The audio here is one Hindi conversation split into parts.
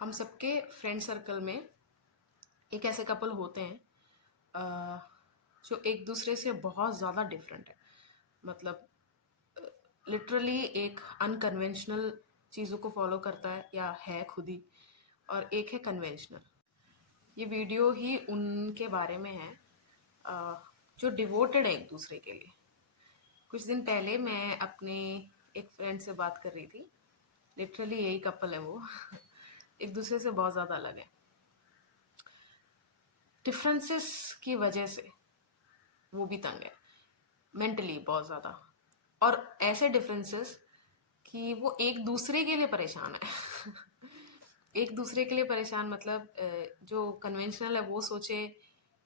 हम सबके फ्रेंड सर्कल में एक ऐसे कपल होते हैं जो एक दूसरे से बहुत ज़्यादा डिफरेंट है। मतलब लिटरली एक अनकन्वेंशनल चीज़ों को फॉलो करता है या है खुद ही, और एक है कन्वेंशनल। ये वीडियो ही उनके बारे में है अ, जो डिवोटेड है एक दूसरे के लिए। कुछ दिन पहले मैं अपने एक फ्रेंड से बात कर रही थी। लिटरली यही कपल है वो। एक दूसरे से बहुत ज़्यादा अलग है। डिफरेंसेस की वजह से वो भी तंग है, मेंटली बहुत ज़्यादा। और ऐसे डिफरेंसेस कि वो एक दूसरे के लिए परेशान है। एक दूसरे के लिए परेशान मतलब जो कन्वेंशनल है वो सोचे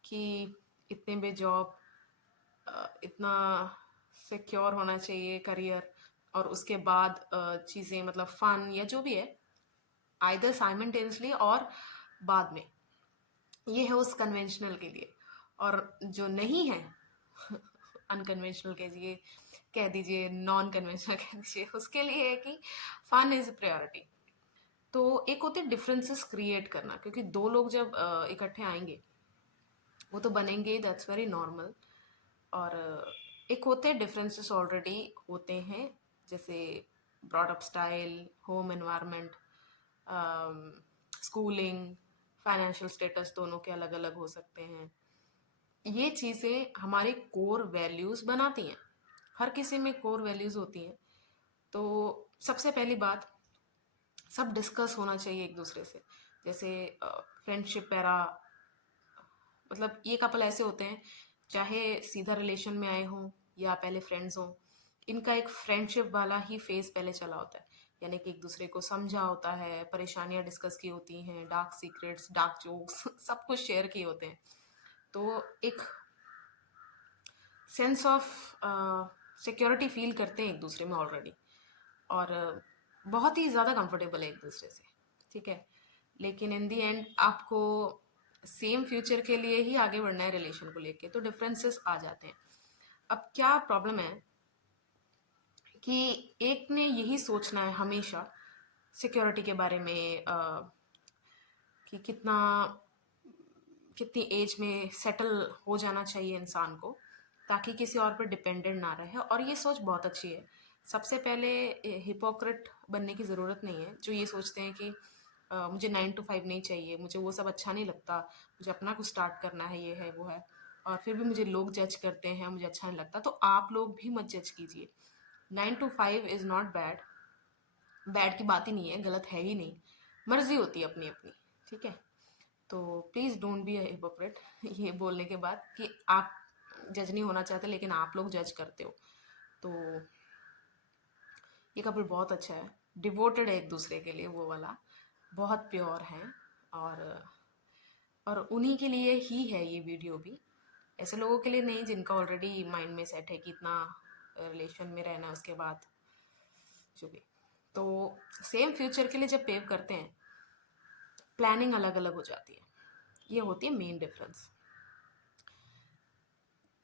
कि इतने बे जॉब, इतना सिक्योर होना चाहिए करियर, और उसके बाद चीज़ें मतलब फन या जो भी है, आइदर साइमल्टेनियसली और बाद में। ये है उस कन्वेंशनल के लिए। और जो नहीं है, अनकन्वेंशनल कह दीजिए नॉन कन्वेंशनल कह दीजिए, उसके लिए है कि फन इज प्रायोरिटी। तो एक होते डिफरेंसेस क्रिएट करना, क्योंकि दो लोग जब इकट्ठे आएंगे वो तो बनेंगे, दैट्स वेरी नॉर्मल। और एक होते डिफरेंसेस ऑलरेडी होते हैं, जैसे brought up style, home environment, schooling, financial status, दोनों के अलग अलग हो सकते हैं। ये चीज़ें हमारे कोर वैल्यूज़ बनाती हैं। हर किसी में कोर वैल्यूज़ होती हैं। तो सबसे पहली बात, सब डिस्कस होना चाहिए एक दूसरे से। जैसे फ्रेंडशिप पैरा, मतलब ये कपल ऐसे होते हैं, चाहे सीधा रिलेशन में आए हों या पहले फ्रेंड्स हों, इनका एक फ्रेंडशिप वाला ही फेज पहले चला होता है। यानी कि एक दूसरे को समझा होता है, परेशानियां डिस्कस की होती हैं, डार्क सीक्रेट्स, डार्क जोक्स सब कुछ शेयर किए होते हैं। तो एक सेंस ऑफ सिक्योरिटी फील करते हैं एक दूसरे में ऑलरेडी। और बहुत ही ज़्यादा कंफर्टेबल है एक दूसरे से, ठीक है। लेकिन इन दी एंड आपको सेम फ्यूचर के लिए ही आगे बढ़ना है रिलेशन को लेके, तो डिफरेंसेस आ जाते हैं। अब क्या प्रॉब्लम है कि एक ने यही सोचना है हमेशा सिक्योरिटी के बारे में, कि कितनी एज में सेटल हो जाना चाहिए इंसान को, ताकि किसी और पर डिपेंडेंट ना रहे। और ये सोच बहुत अच्छी है। सबसे पहले हिपोक्रेट बनने की ज़रूरत नहीं है जो ये सोचते हैं कि मुझे 9 to 5 नहीं चाहिए, मुझे वो सब अच्छा नहीं लगता, मुझे अपना कुछ स्टार्ट करना है, ये है वो है, और फिर भी मुझे लोग जज करते हैं, मुझे अच्छा नहीं लगता। तो आप लोग भी मत जज कीजिए। 9 to 5 is not bad. Bad की बात ही नहीं है, गलत है ही नहीं। मर्जी होती है अपनी अपनी, ठीक है। तो please don't be a hypocrite ये बोलने के बाद कि आप जज नहीं होना चाहते लेकिन आप लोग जज करते हो। तो ये कपल बहुत अच्छा है, डिवोटेड है एक दूसरे के लिए, वो वाला बहुत प्योर है। और और उन्हीं के लिए ही है ये वीडियो भी, ऐसे लोगों के लिए नहीं जिनका ऑलरेडी माइंड में सेट है कि इतना रिलेशन में रहना है उसके बाद जो भी। तो सेम फ्यूचर के लिए जब पेव करते हैं, प्लानिंग अलग अलग हो जाती है। ये होती है मेन डिफरेंस।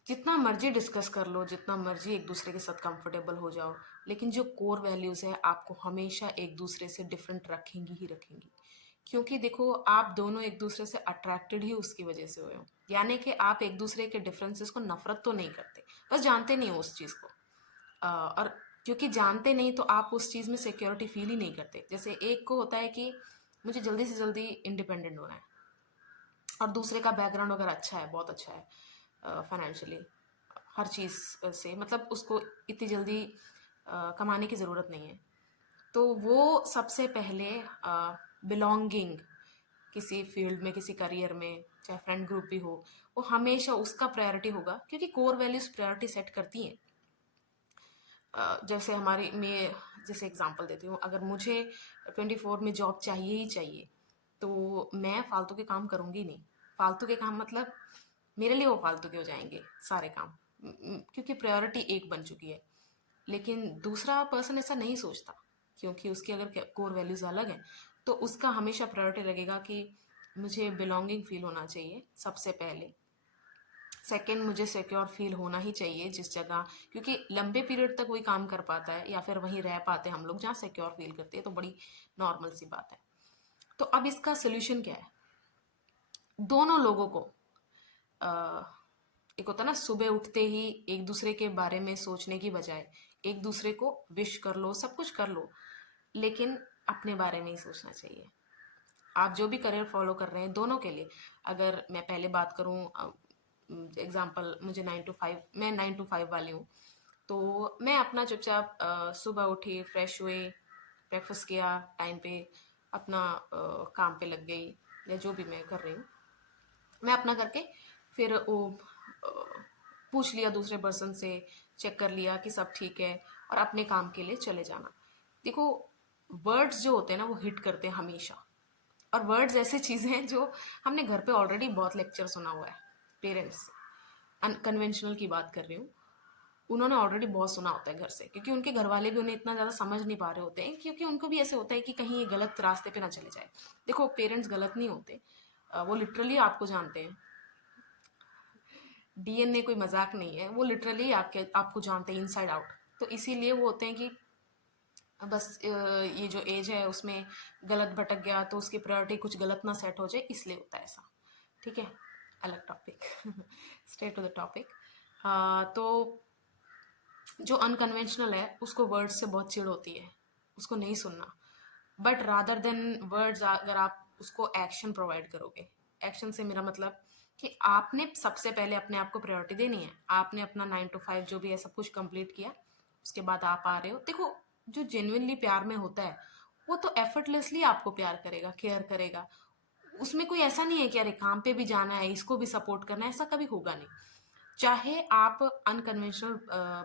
जितना मर्जी डिस्कस कर लो, जितना मर्जी एक दूसरे के साथ कंफर्टेबल हो जाओ, लेकिन जो कोर वैल्यूज़ है आपको हमेशा एक दूसरे से डिफरेंट रखेंगी ही रखेंगी। क्योंकि देखो, आप दोनों एक दूसरे से अट्रैक्टेड ही उसकी वजह से हुए हो। यानी कि आप एक दूसरे के डिफरेंसेस को नफरत तो नहीं करते, बस जानते नहीं हो उस चीज़ को। और क्योंकि जानते नहीं तो आप उस चीज़ में सिक्योरिटी फील ही नहीं करते। जैसे एक को होता है कि मुझे जल्दी से जल्दी इंडिपेंडेंट होना है, और दूसरे का बैकग्राउंड वगैरह अच्छा है, बहुत अच्छा है फाइनेंशियली, हर चीज़ से, मतलब उसको इतनी जल्दी कमाने की ज़रूरत नहीं है। तो वो सबसे पहले बिलोंगिंग, किसी फील्ड में, किसी करियर में, चाहे फ्रेंड ग्रुप भी हो, वो हमेशा उसका प्रायोरिटी होगा, क्योंकि कोर वैल्यूज प्रायोरिटी सेट करती हैं। जैसे हमारी मैं जैसे एग्जांपल देती हूँ, अगर मुझे 24 में जॉब चाहिए ही चाहिए, तो मैं फालतू के काम करूँगी नहीं। फालतू के काम मतलब मेरे लिए वो फालतू के हो जाएंगे सारे काम, क्योंकि प्रायोरिटी एक बन चुकी है। लेकिन दूसरा पर्सन ऐसा नहीं सोचता, क्योंकि उसकी अगर कोर वैल्यूज़ अलग हैं, तो उसका हमेशा प्रायोरिटी लगेगा कि मुझे बिलोंगिंग फील होना चाहिए सबसे पहले। सेकंड, मुझे सिक्योर फील होना ही चाहिए जिस जगह, क्योंकि लंबे पीरियड तक वही काम कर पाता है या फिर वहीं रह पाते हैं हम लोग जहाँ सिक्योर फील करते हैं, तो बड़ी नॉर्मल सी बात है। तो अब इसका सोल्यूशन क्या है? दोनों लोगों को अ, एक होता ना, सुबह उठते ही एक दूसरे के बारे में सोचने की बजाय एक दूसरे को विश कर लो, सब कुछ कर लो, लेकिन अपने बारे में ही सोचना चाहिए। आप जो भी करियर फॉलो कर रहे हैं, दोनों के लिए, अगर मैं पहले बात करूं, एग्जांपल, मुझे 9 to 5, मैं 9 to 5 वाली हूँ, तो मैं अपना चुपचाप सुबह उठी, फ्रेश हुई, ब्रेकफास्ट किया टाइम पे, अपना काम पे लग गई, या जो भी मैं कर रही हूँ मैं अपना करके, फिर वो पूछ लिया दूसरे पर्सन से, चेक कर लिया कि सब ठीक है, और अपने काम के लिए चले जाना। देखो, वर्ड्स जो होते हैं ना, वो हिट करते हैं हमेशा। और वर्ड्स ऐसी चीज़ें हैं जो हमने घर पे ऑलरेडी बहुत लेक्चर सुना हुआ है पेरेंट्स से। अनकन्वेंशनल की बात कर रही हूँ, उन्होंने ऑलरेडी बहुत सुना होता है घर से, क्योंकि उनके घर वाले भी उन्हें इतना ज़्यादा समझ नहीं पा रहे होते हैं, क्योंकि उनको भी ऐसे होता है कि कहीं ये गलत रास्ते पे ना चले जाए। देखो, पेरेंट्स गलत नहीं होते, वो लिटरली आपको जानते हैं। डीएनए कोई मजाक नहीं है, वो लिटरली आपको जानते हैं इनसाइड आउट। तो इसीलिए वो होते हैं कि बस ये जो एज है उसमें गलत भटक गया तो उसकी प्रायोरिटी कुछ गलत ना सेट हो जाए, इसलिए होता है ऐसा। ठीक है, अलग topic. Straight to the topic. तो जो अनकन्वेंशनल है उसको वर्ड्स से बहुत चिढ़ होती है, उसको नहीं सुनना। बट रादर देन वर्ड्स, अगर आप उसको एक्शन प्रोवाइड करोगे, एक्शन से मेरा मतलब कि आपने सबसे पहले अपने आप को प्रायोरिटी देनी है। आपने अपना 9 to 5 जो भी है सब कुछ कंप्लीट किया, उसके बाद आप आ रहे हो। देखो, जो जेन्युइनली प्यार में होता है वो तो एफर्टलेसली आपको प्यार करेगा, केयर करेगा। उसमें कोई ऐसा नहीं है कि अरे काम पे भी जाना है, इसको भी सपोर्ट करना है, ऐसा कभी होगा नहीं। चाहे आप अनकन्वेंशनल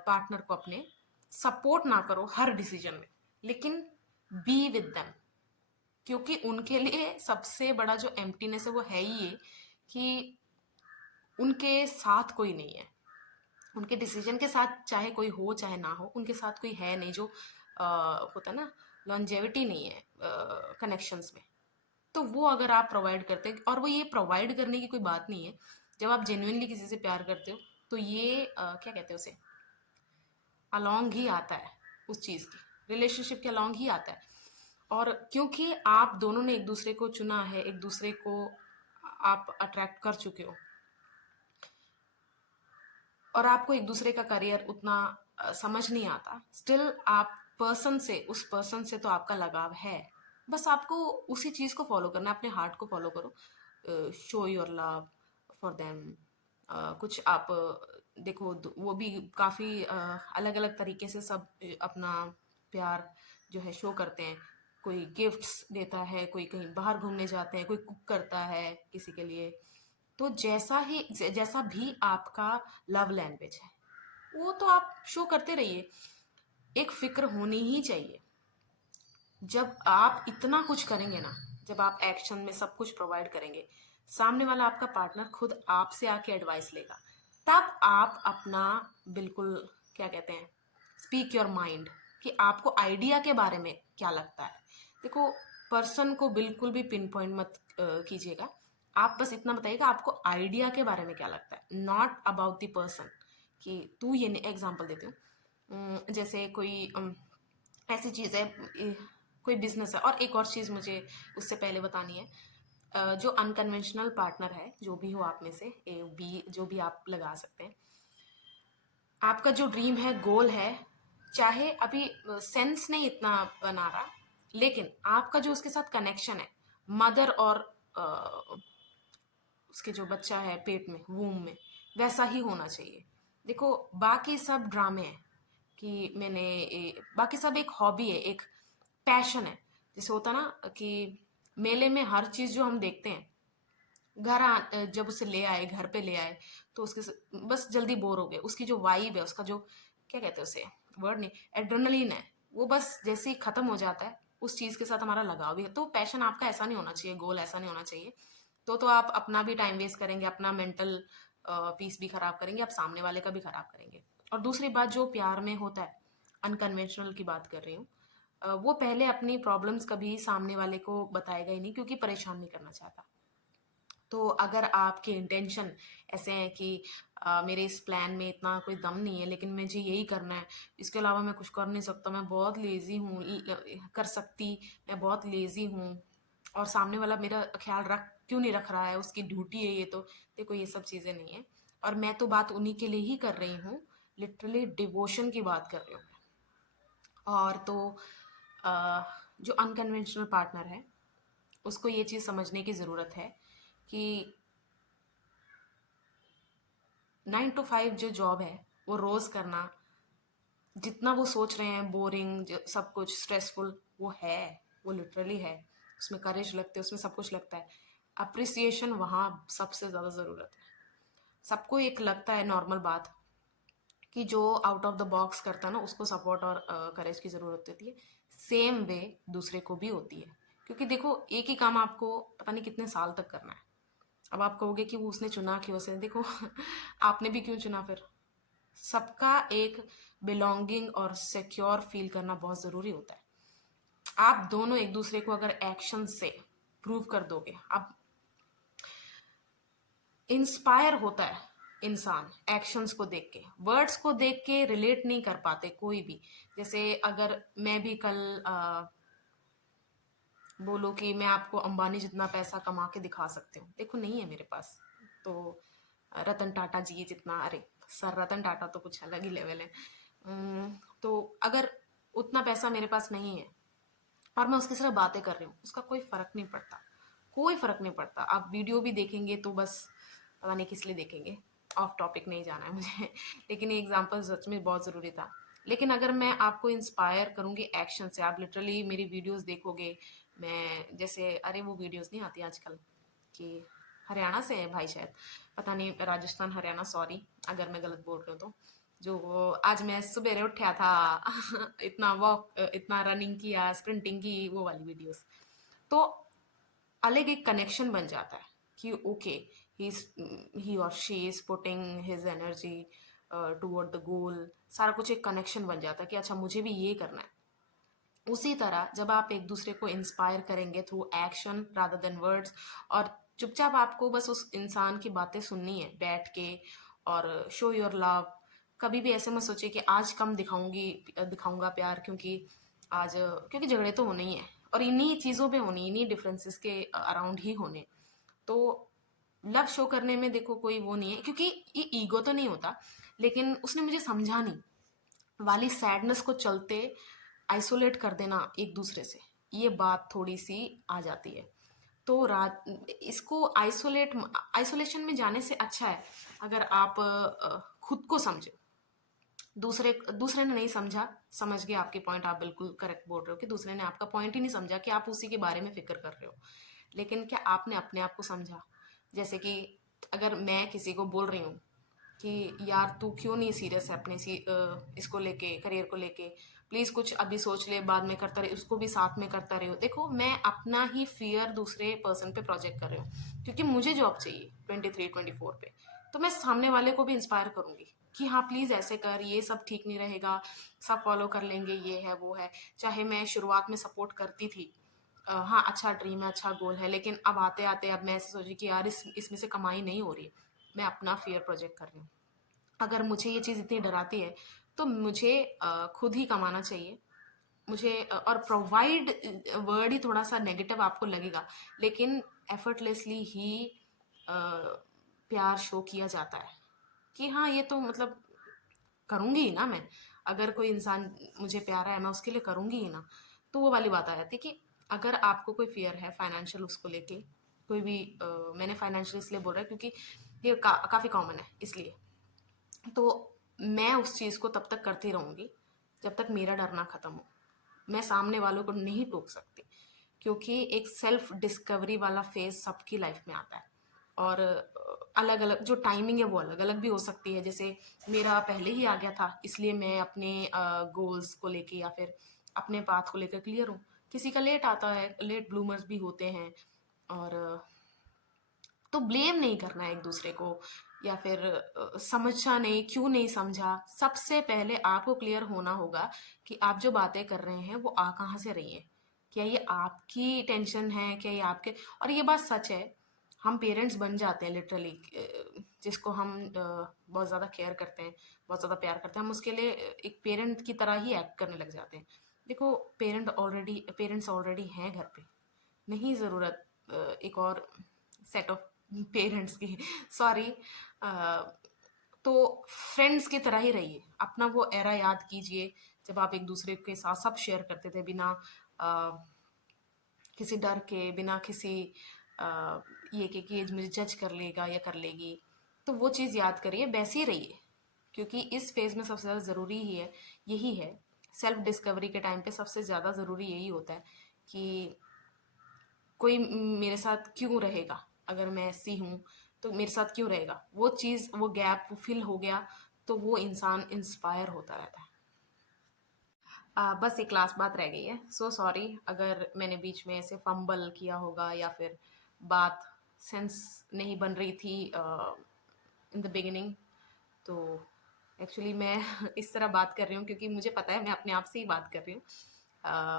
पार्टनर को अपने सपोर्ट ना करो हर डिसीजन में, लेकिन बी विद देम, क्योंकि उनके लिए सबसे बड़ा जो एम्प्टीनेस है वो है ही ये कि उनके साथ कोई नहीं है। उनके डिसीजन के साथ चाहे कोई हो चाहे ना हो, उनके साथ कोई है नहीं जो होता है ना, लॉन्जेविटी नहीं है कनेक्शंस में। तो वो अगर आप प्रोवाइड करते हैं, और वो ये प्रोवाइड करने की कोई बात नहीं है, जब आप जेन्युइनली किसी से प्यार करते हो तो ये क्या कहते हैं उसे, अलोंग ही आता है, उस चीज़ की रिलेशनशिप के अलोंग ही आता है। और क्योंकि आप दोनों ने एक दूसरे को चुना है, एक दूसरे को आप अट्रैक्ट कर चुके हो, और आपको एक दूसरे का करियर उतना समझ नहीं आता, स्टिल आप पर्सन से, उस पर्सन से तो आपका लगाव है। बस आपको उसी चीज़ को फॉलो करना है, अपने हार्ट को फॉलो करो, show your love for them. कुछ आप देखो, वो भी काफ़ी अलग अलग तरीके से सब अपना प्यार जो है शो करते हैं। कोई गिफ्ट्स देता है, कोई कहीं बाहर घूमने जाते हैं, कोई कुक करता है किसी के लिए। तो जैसा भी आपका लव लैंग्वेज है वो तो आप शो करते रहिए। एक फिक्र होनी ही चाहिए, जब आप इतना कुछ करेंगे ना, जब आप एक्शन में सब कुछ प्रोवाइड करेंगे, सामने वाला आपका पार्टनर खुद आपसे आके एडवाइस लेगा, तब आप अपना बिल्कुल, क्या कहते हैं, स्पीक योर माइंड, कि आपको आइडिया के बारे में क्या लगता है। देखो, पर्सन को बिल्कुल भी पिन पॉइंट मत कीजिएगा। आप बस इतना बताइएगा आपको आइडिया के बारे में क्या लगता है, नॉट अबाउट द पर्सन। कि तू ये एग्जांपल देती हूँ, जैसे कोई ऐसी चीज़ है, कोई बिजनेस है। और एक और चीज़ मुझे उससे पहले बतानी है, जो अनकन्वेंशनल पार्टनर है, जो भी हो आप में से, ए बी जो भी आप लगा सकते हैं, आपका जो ड्रीम है, गोल है, चाहे अभी सेंस नहीं इतना बना रहा, लेकिन आपका जो उसके साथ कनेक्शन है, मदर और उसके जो बच्चा है पेट में, वूम में, वैसा ही होना चाहिए। देखो, बाकी सब ड्रामे हैं कि बाकी सब एक हॉबी है, एक पैशन है। जैसे होता ना कि मेले में हर चीज जो हम देखते हैं, जब उसे ले आए, घर पे ले आए, तो बस जल्दी बोर हो गए। उसकी जो वाइब है, उसका जो, क्या कहते हैं उसे, वर्ड नहीं, एड्रेनलिन है, वो बस जैसे ही खत्म हो जाता है, उस चीज के साथ हमारा लगाव भी है। तो पैशन आपका ऐसा नहीं होना चाहिए, गोल ऐसा नहीं होना चाहिए। तो आप अपना भी टाइम वेस्ट करेंगे, अपना मेंटल पीस भी खराब करेंगे, आप सामने वाले का भी खराब करेंगे। और दूसरी बात, जो प्यार में होता है, अनकन्वेंशनल की बात कर रही हूँ, वो पहले अपनी प्रॉब्लम्स कभी सामने वाले को बताएगा ही नहीं, क्योंकि परेशान नहीं करना चाहता। तो अगर आपके इंटेंशन ऐसे हैं कि मेरे इस प्लान में इतना कोई दम नहीं है, लेकिन मुझे यही करना है, इसके अलावा मैं कुछ कर नहीं सकता, मैं बहुत लेजी हूँ, कर सकती, मैं बहुत लेजी हूँ, और सामने वाला मेरा ख्याल रख क्यों नहीं रख रहा है, उसकी ड्यूटी है ये तो। देखो ये सब चीज़ें नहीं है। और मैं तो बात उन्हीं के लिए ही कर रही हूँ, लिटरली डिवोशन की बात कर रही हूँ मैं। और तो अ, जो अनकन्वेंशनल पार्टनर है उसको ये चीज़ समझने की ज़रूरत है कि 9 to 5 जो जॉब है वो रोज़ करना, जितना वो सोच रहे हैं बोरिंग, सब कुछ स्ट्रेसफुल, वो है, वो लिटरली है। उसमें करेज लगते है, उसमें सब कुछ लगता है। अप्रिसिएशन वहाँ सबसे ज़्यादा ज़रूरत है। सबको एक लगता है नॉर्मल बात कि जो आउट ऑफ द बॉक्स करता है ना उसको सपोर्ट और करेज की ज़रूरत होती है। सेम वे दूसरे को भी होती है, क्योंकि देखो एक ही काम आपको पता नहीं कितने साल तक करना है। अब आप कहोगे कि वो उसने चुना क्यों से, देखो आपने भी क्यों चुना फिर। सबका एक बिलोंगिंग और सिक्योर फील करना बहुत ज़रूरी होता है। आप दोनों एक दूसरे को अगर एक्शन से प्रूव कर दोगे, आप इंस्पायर होता है इंसान एक्शंस को देख के, वर्ड्स को देख के रिलेट नहीं कर पाते कोई भी। जैसे अगर मैं भी कल बोलो कि मैं आपको अंबानी जितना पैसा कमा के दिखा सकती हूँ, देखो नहीं है मेरे पास। तो रतन टाटा जी जितना, अरे सर रतन टाटा तो कुछ अलग ही लेवल है। तो अगर उतना पैसा मेरे पास नहीं है और मैं उसके सिर्फ बातें कर रही हूँ, उसका कोई फर्क नहीं पड़ता, कोई फर्क नहीं पड़ता। आप वीडियो भी देखेंगे तो बस पता नहीं किस लिए देखेंगे, ऑफ टॉपिक नहीं जाना है मुझे लेकिन ये एग्जांपल सच में बहुत ज़रूरी था। लेकिन अगर मैं आपको इंस्पायर करूँगी एक्शन से, आप लिटरली मेरी वीडियोस देखोगे। मैं जैसे, अरे वो वीडियोस नहीं आती आजकल कि हरियाणा से है भाई शायद, पता नहीं, राजस्थान हरियाणा, सॉरी अगर मैं गलत बोल रही हूँ तो। जो वो आज मैं सुबह उठा था इतना वॉक, इतना रनिंग किया, स्प्रिंटिंग की, वो वाली वीडियोस। तो अलग एक कनेक्शन बन जाता है कि ओके, ही और she is putting his energy toward the goal. सारा कुछ एक कनेक्शन बन जाता है कि अच्छा मुझे भी ये करना है। उसी तरह जब आप एक दूसरे को इंस्पायर करेंगे through action rather than words, और चुपचाप आपको बस उस इंसान की बातें सुननी है बैठ के, और शो योर लव। कभी भी ऐसे मत सोचिए कि आज कम दिखाऊंगा प्यार, क्योंकि आज क्योंकि झगड़े तो होने ही है, और इन्हीं चीज़ों पे होनी, इन्हीं डिफरेंसेस के अराउंड ही होने। तो लव शो करने में देखो कोई वो नहीं है, क्योंकि ये ईगो तो नहीं होता। लेकिन उसने मुझे समझा नहीं वाली सैडनेस को चलते आइसोलेट कर देना एक दूसरे से, ये बात थोड़ी सी आ जाती है। तो रात इसको आइसोलेशन में जाने से अच्छा है अगर आप खुद को समझो। दूसरे दूसरे ने नहीं समझा, समझ गए आपके पॉइंट, आप बिल्कुल करेक्ट बोल रहे हो कि दूसरे ने आपका पॉइंट ही नहीं समझा कि आप उसी के बारे में फिक्र कर रहे हो। लेकिन क्या आपने अपने आप को समझा? जैसे कि अगर मैं किसी को बोल रही हूँ कि यार तू क्यों नहीं सीरियस है अपने इसको लेके, करियर को लेके, प्लीज कुछ अभी सोच ले, बाद में करता रहे, उसको भी साथ में करता रहे हो। देखो मैं अपना ही फियर दूसरे पर्सन पे प्रोजेक्ट कर रही हूँ, क्योंकि मुझे जॉब चाहिए 23-24 पे। तो मैं सामने वाले को भी इंस्पायर करूंगी कि हाँ प्लीज ऐसे कर, ये सब ठीक नहीं रहेगा, सब फॉलो कर लेंगे, ये है वो है। चाहे मैं शुरुआत में सपोर्ट करती थी, हाँ अच्छा ड्रीम है, अच्छा गोल है, लेकिन अब आते आते अब मैं ऐसे सोची कि यार इसमें से कमाई नहीं हो रही, मैं अपना फियर प्रोजेक्ट कर रही हूँ। अगर मुझे ये चीज़ इतनी डराती है तो मुझे खुद ही कमाना चाहिए। मुझे और प्रोवाइड वर्ड ही थोड़ा सा नेगेटिव आपको लगेगा, लेकिन एफर्टलेसली ही प्यार शो किया जाता है कि हाँ ये तो मतलब करूँगी ही ना मैं। अगर कोई इंसान मुझे प्यारा है मैं उसके लिए करूँगी ही ना। तो वो वाली बात आ जाती है कि अगर आपको कोई फियर है फाइनेंशियल उसको लेके, कोई भी मैंने फाइनेंशियल इसलिए बोल रहा है क्योंकि ये काफ़ी कॉमन है इसलिए। तो मैं उस चीज़ को तब तक करती रहूँगी जब तक मेरा डर ना ख़त्म हो। मैं सामने वालों को नहीं टोक सकती, क्योंकि एक सेल्फ डिस्कवरी वाला फेज सबकी लाइफ में आता है। और अलग अलग जो टाइमिंग है वो अलग अलग भी हो सकती है। जैसे मेरा पहले ही आ गया था इसलिए मैं अपने गोल्स को लेके या फिर अपने पाथ को लेकर क्लियर हूँ। किसी का लेट आता है, लेट ब्लूमर्स भी होते हैं। और तो ब्लेम नहीं करना है एक दूसरे को, या फिर समझा नहीं, क्यों नहीं समझा। सबसे पहले आपको क्लियर होना होगा कि आप जो बातें कर रहे हैं वो आ कहाँ से रही हैं। क्या ये आपकी टेंशन है, क्या ये आपके, और ये बात सच है, हम पेरेंट्स बन जाते हैं लिटरली, जिसको हम बहुत ज़्यादा केयर करते हैं, बहुत ज़्यादा प्यार करते हैं, हम उसके लिए एक पेरेंट की तरह ही एक्ट करने लग जाते हैं। देखो पेरेंट्स ऑलरेडी हैं घर पे, नहीं ज़रूरत एक और सेट ऑफ पेरेंट्स की। सॉरी। तो फ्रेंड्स की तरह ही रहिए, अपना वो एरा याद कीजिए जब आप एक दूसरे के साथ सब शेयर करते थे बिना किसी डर के, बिना किसी ये कि मुझे जज कर लेगा या कर लेगी। तो वो चीज़ याद करिए, वैसे ही रहिए, क्योंकि इस फेज़ में सबसे ज़्यादा ज़रूरी ही है, यही है। सेल्फ डिस्कवरी के टाइम पे सबसे ज़्यादा ज़रूरी यही होता है कि कोई मेरे साथ क्यों रहेगा, अगर मैं ऐसी हूँ तो मेरे साथ क्यों रहेगा। वो चीज़, वो गैप वो फिल हो गया तो वो इंसान इंस्पायर होता रहता है। बस एक लास्ट बात रह गई है। सो सॉरी अगर मैंने बीच में ऐसे फंबल किया होगा या फिर बात सेंस नहीं बन रही थी इन द बिगिनिंग। तो एक्चुअली मैं इस तरह बात कर रही हूँ क्योंकि मुझे पता है मैं अपने आप से ही बात कर रही हूँ।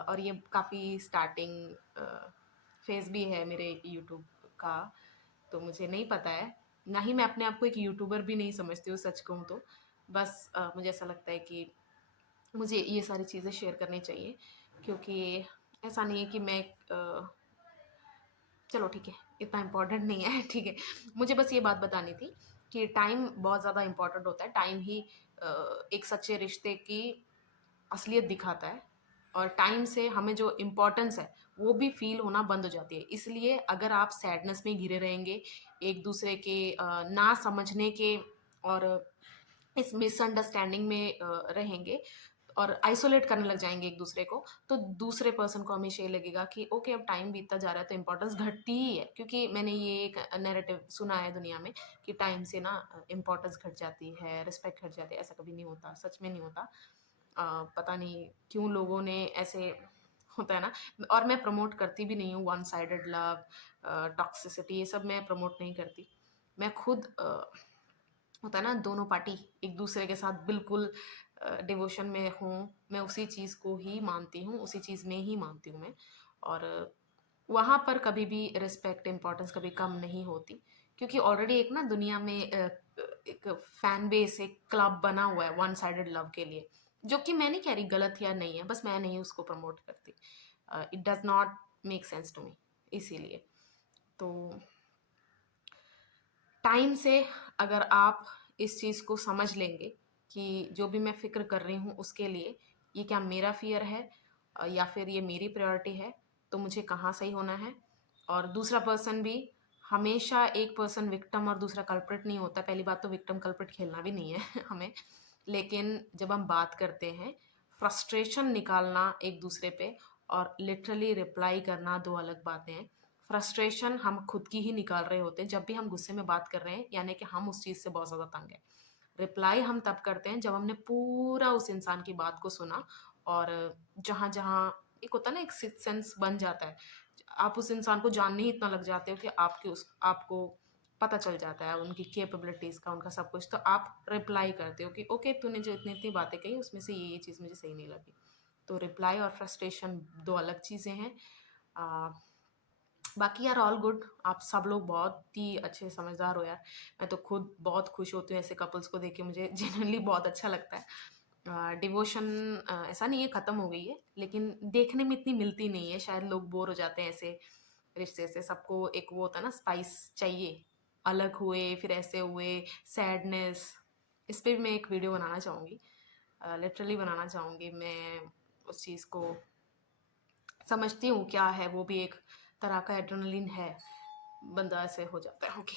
और ये काफ़ी स्टार्टिंग फेज़ भी है मेरे यूट्यूब का, तो मुझे नहीं पता है। ना ही मैं अपने आप को एक यूट्यूबर भी नहीं समझती हूँ, सच कहूँ तो। बस मुझे ऐसा लगता है कि मुझे ये सारी चीज़ें शेयर करनी चाहिए, क्योंकि ऐसा नहीं है कि मैं चलो ठीक है, इतना इम्पोर्टेंट नहीं है। ठीक है, मुझे बस ये बात बतानी थी कि टाइम बहुत ज़्यादा इम्पोर्टेंट होता है। टाइम ही एक सच्चे रिश्ते की असलियत दिखाता है, और टाइम से हमें जो इम्पोर्टेंस है वो भी फील होना बंद हो जाती है। इसलिए अगर आप सैडनेस में घिरे रहेंगे, एक दूसरे के ना समझने के और इस मिसअंडरस्टैंडिंग में रहेंगे और आइसोलेट करने लग जाएंगे एक दूसरे को, तो दूसरे पर्सन को हमेशा ये लगेगा कि ओके अब टाइम बीतता जा रहा है तो इम्पोर्टेंस घटती ही है। क्योंकि मैंने ये एक नैरेटिव सुना है दुनिया में कि टाइम से ना इम्पोर्टेंस घट जाती है, रिस्पेक्ट घट जाती है। ऐसा कभी नहीं होता, सच में नहीं होता। पता नहीं क्यों लोगों ने ऐसे, होता है ना। और मैं प्रमोट करती भी नहीं हूँ वन साइडेड लव, टॉक्सिसिटी, ये सब मैं प्रमोट नहीं करती। मैं खुद होता है ना, दोनों पार्टी एक दूसरे के साथ बिल्कुल डिवोशन में हूँ। मैं उसी चीज़ को ही मानती हूँ, उसी चीज़ में ही मानती हूँ मैं। और वहाँ पर कभी भी रिस्पेक्ट, इम्पोर्टेंस कभी कम नहीं होती, क्योंकि ऑलरेडी एक ना दुनिया में एक फैन बेस, एक क्लब बना हुआ है वन साइडेड लव के लिए, जो कि मैं नहीं कह रही गलत या नहीं है, बस मैं नहीं उसको प्रमोट करती। It does not make sense to me. इसीलिए तो टाइम से अगर आप इस चीज़ को समझ लेंगे कि जो भी मैं फ़िक्र कर रही हूँ उसके लिए, ये क्या मेरा फ़ियर है या फिर ये मेरी प्रायोरिटी है, तो मुझे कहाँ सही होना है। और दूसरा पर्सन भी, हमेशा एक पर्सन विक्टिम और दूसरा कल्प्रिट नहीं होता। पहली बात तो विक्टिम कल्प्रिट खेलना भी नहीं है हमें। लेकिन जब हम बात करते हैं, फ्रस्ट्रेशन निकालना एक दूसरे पे और लिटरली रिप्लाई करना दो अलग बातें हैं। फ्रस्ट्रेशन हम खुद की ही निकाल रहे होते हैं जब भी हम गुस्से में बात कर रहे हैं, यानी कि हम उस चीज़ से बहुत ज़्यादा तंग हैं। रिप्लाई हम तब करते हैं जब हमने पूरा उस इंसान की बात को सुना, और जहाँ जहाँ एक होता है ना, एक सिक्स सेंस बन जाता है। आप उस इंसान को जानने ही इतना लग जाते हो कि आपको पता चल जाता है उनकी कैपेबिलिटीज़ का, उनका सब कुछ। तो आप रिप्लाई करते हो कि ओके, तूने जो इतनी इतनी बातें कही उसमें से ये चीज़ मुझे सही नहीं लगी। तो रिप्लाई और फ्रस्ट्रेशन दो अलग चीज़ें हैं। बाकी यार ऑल गुड, आप सब लोग बहुत ही अच्छे समझदार हो यार। मैं तो खुद बहुत खुश होती हूँ ऐसे कपल्स को देख के, मुझे जेन्युइनली बहुत अच्छा लगता है। डिवोशन ऐसा नहीं है ख़त्म हो गई है, लेकिन देखने में इतनी मिलती नहीं है। शायद लोग बोर हो जाते हैं ऐसे रिश्ते से। सबको एक वो होता है ना, स्पाइस चाहिए। अलग हुए, फिर ऐसे हुए, सैडनेस। इस पे भी मैं एक वीडियो बनाना चाहूँगी, लिटरली बनाना चाहूँगी। मैं उस चीज़ को समझती हूँ क्या है, वो भी एक तरह का एड्रेनलिन है। बंदा ऐसे हो जाता है। ओके।